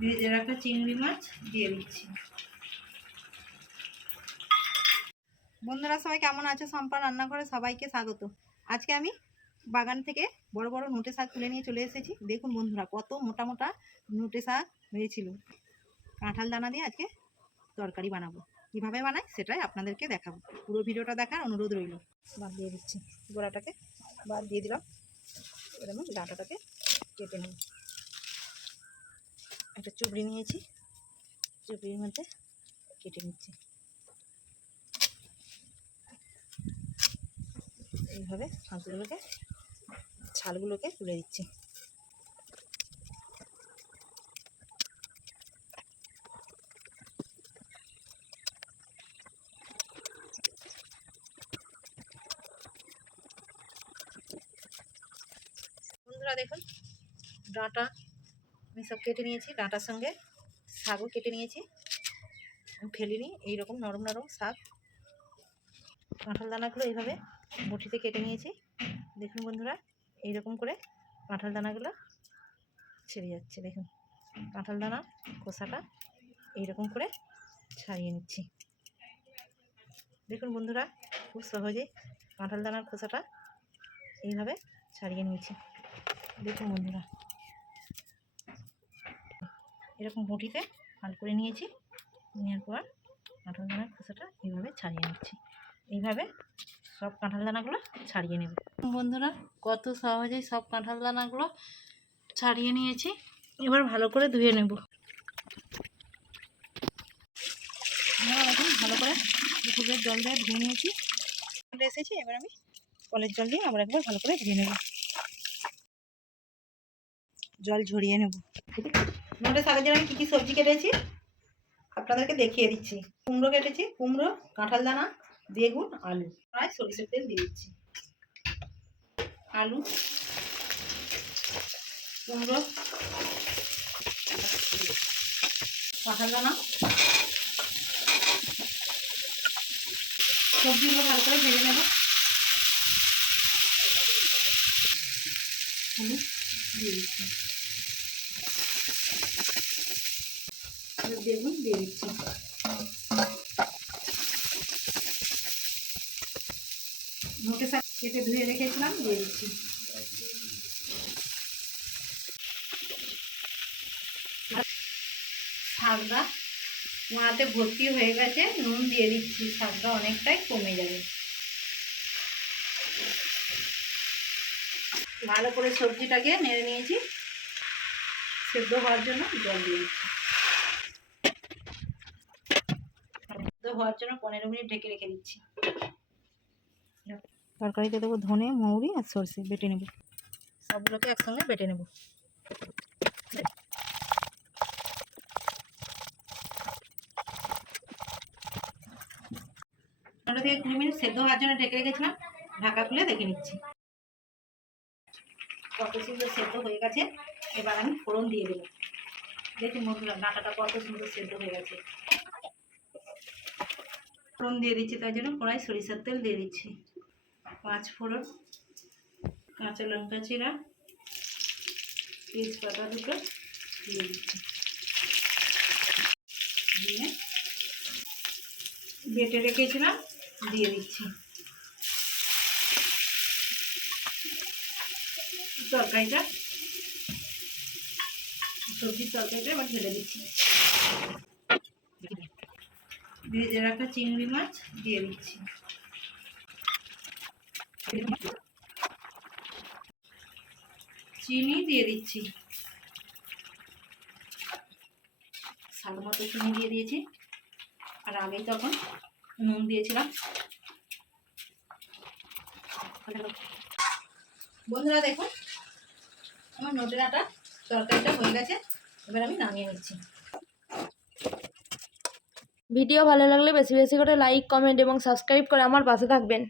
ভেজে রাখা চিংড়ি মাছ দিয়ে দিচ্ছি। বন্ধুরা সবাই কেমন আছে? সম্পা রান্নাঘরে সবাইকে স্বাগত। আজকে আমি বাগান থেকে বড় বড় নোটে শাক তুলে নিয়ে চলে এসেছি। দেখুন বন্ধুরা, কত মোটা মোটা নোটে শাক হয়েছিল। কাঁঠাল দানা দিয়ে আজকে তরকারি বানাবো। কিভাবে বানাই সেটাই আপনাদেরকে দেখাবো। পুরো ভিডিওটা দেখার অনুরোধ রইল। বাদ দিয়ে দিচ্ছি, গোড়াটাকে বাদ দিয়ে দিলাম। এবার আমি ডাঁটাটাকে কেটে নেব। একটা চুবড়ি নিয়েছি, চুবড়ির মধ্যে কেটে নিচ্ছি। এইভাবে শাঁসগুলোকে ছালগুলোকে তুলে দিচ্ছি। বন্ধুরা দেখুন, ডাঁটা আমি সব কেটে নিয়েছি। ডাঁটার সঙ্গে শাকও কেটে নিয়েছি, ফেলিনি। এইরকম নরম নরম শাক। কাঁঠাল দানাগুলো এইভাবে মুঠিতে কেটে নিয়েছি। দেখুন বন্ধুরা, এইরকম করে কাঁঠাল দানাগুলো ছেড়ে যাচ্ছে। দেখুন কাঁঠাল দানা খোসাটা এইরকম করে ছাড়িয়ে নিচ্ছি। দেখুন বন্ধুরা, খুব সহজে কাঁঠাল দানার খোসাটা এইভাবে ছাড়িয়ে নিয়েছি। দেখুন বন্ধুরা, এরকম মুঠিতে ফাল করে নিয়েছি। নেওয়ার পর কাঁঠাল দানার খোসাটা এইভাবে ছাড়িয়ে নিচ্ছি। এইভাবে সব কাঁঠাল দানাগুলো ছাড়িয়ে নেব। বন্ধুরা, কত সহজেই সব কাঁঠাল দানাগুলো ছাড়িয়ে নিয়েছি। এবার ভালো করে ধুয়ে নেব। এখন ভালো করে পুকুরের জল দিয়ে ধুয়ে নিয়েছি। চলে এসেছি, এবার আমি কলের জল দিয়ে আবার একবার ভালো করে ধুয়ে নেব। জল ঝরিয়ে নেব। নোটে শাকের জন্য আমি কী কী সবজি কেটেছি আপনাদেরকে দেখিয়ে দিচ্ছি। কুমড়ো কেটেছি, কুমড়ো, কাঁঠাল দানা, বেগুন, আলু। প্রায় সরিষার তেল দিয়ে দিচ্ছি। আলু, কুমড়ো, কাঁঠাল দানা, সবজিগুলো ভালো করে ভেজে নেব। হলুদ দিয়ে দিচ্ছি, বেগুন দিয়ে দিচ্ছি। নোটে শাক কেটে ধুয়ে রেখেছিলাম, দিয়ে দিচ্ছি। শাকটা মাতে ভর্তি হয়ে গেছে, নুন দিয়ে দিচ্ছি। শাকটা অনেকটাই কমে যাবে। ভালো করে সবজিটাকে নেড়ে নিয়েছি। সেদ্ধ হওয়ার জন্য জল দিয়ে দিচ্ছি। সেদ্ধ হওয়ার জন্য 15 মিনিট ঢেকে রেখে দিচ্ছি। তরকারিতে দেবো ধনে, মৌরি আর সরষে বেটে নেব। সবগুলোকে একসঙ্গে বেটে নেব। 15 থেকে 20 মিনিট সেদ্ধ হওয়ার জন্য ঢেকে রেখেছিলাম। ঢাকা খুলে দেখে নিচ্ছি কত সুন্দর সেদ্ধ হয়ে গেছে। এবার আমি ফোড়ন দিয়ে দেবো। দেখুন বন্ধুরা, ডাঁটাটা কত সুন্দর সেদ্ধ হয়ে গেছে। ফোড়ন দিয়ে দিচ্ছি, তাই জন্য কড়াই সরিষার তেল দিয়ে দিচ্ছি। 5 ফোড়ন, কাঁচা লঙ্কা চিরা, তেজপাতা দুটো দিয়ে দিচ্ছি। দিয়ে বেটে রেখেছিলাম দিয়ে দিচ্ছি। তরকারিটা, সবজির তরকারিটা এবার ঢেলে দিচ্ছি। ভেজে রাখা চিংড়ি মাছ দিয়ে দিচ্ছি। চিনি দিয়ে দিচ্ছি, স্বাদ মতো চিনি দিয়ে দিয়েছি। আর আগেই তখন নুন দিয়েছিলাম। বন্ধুরা দেখুন, আমার নোটে ডাঁটা তরকারিটা হয়ে গেছে। এবার আমি নামিয়ে নিচ্ছি। ভিডিও ভালো লাগলে বেশি বেশি করে লাইক, কমেন্ট এবং সাবস্ক্রাইব করে আমার পাশে থাকবেন।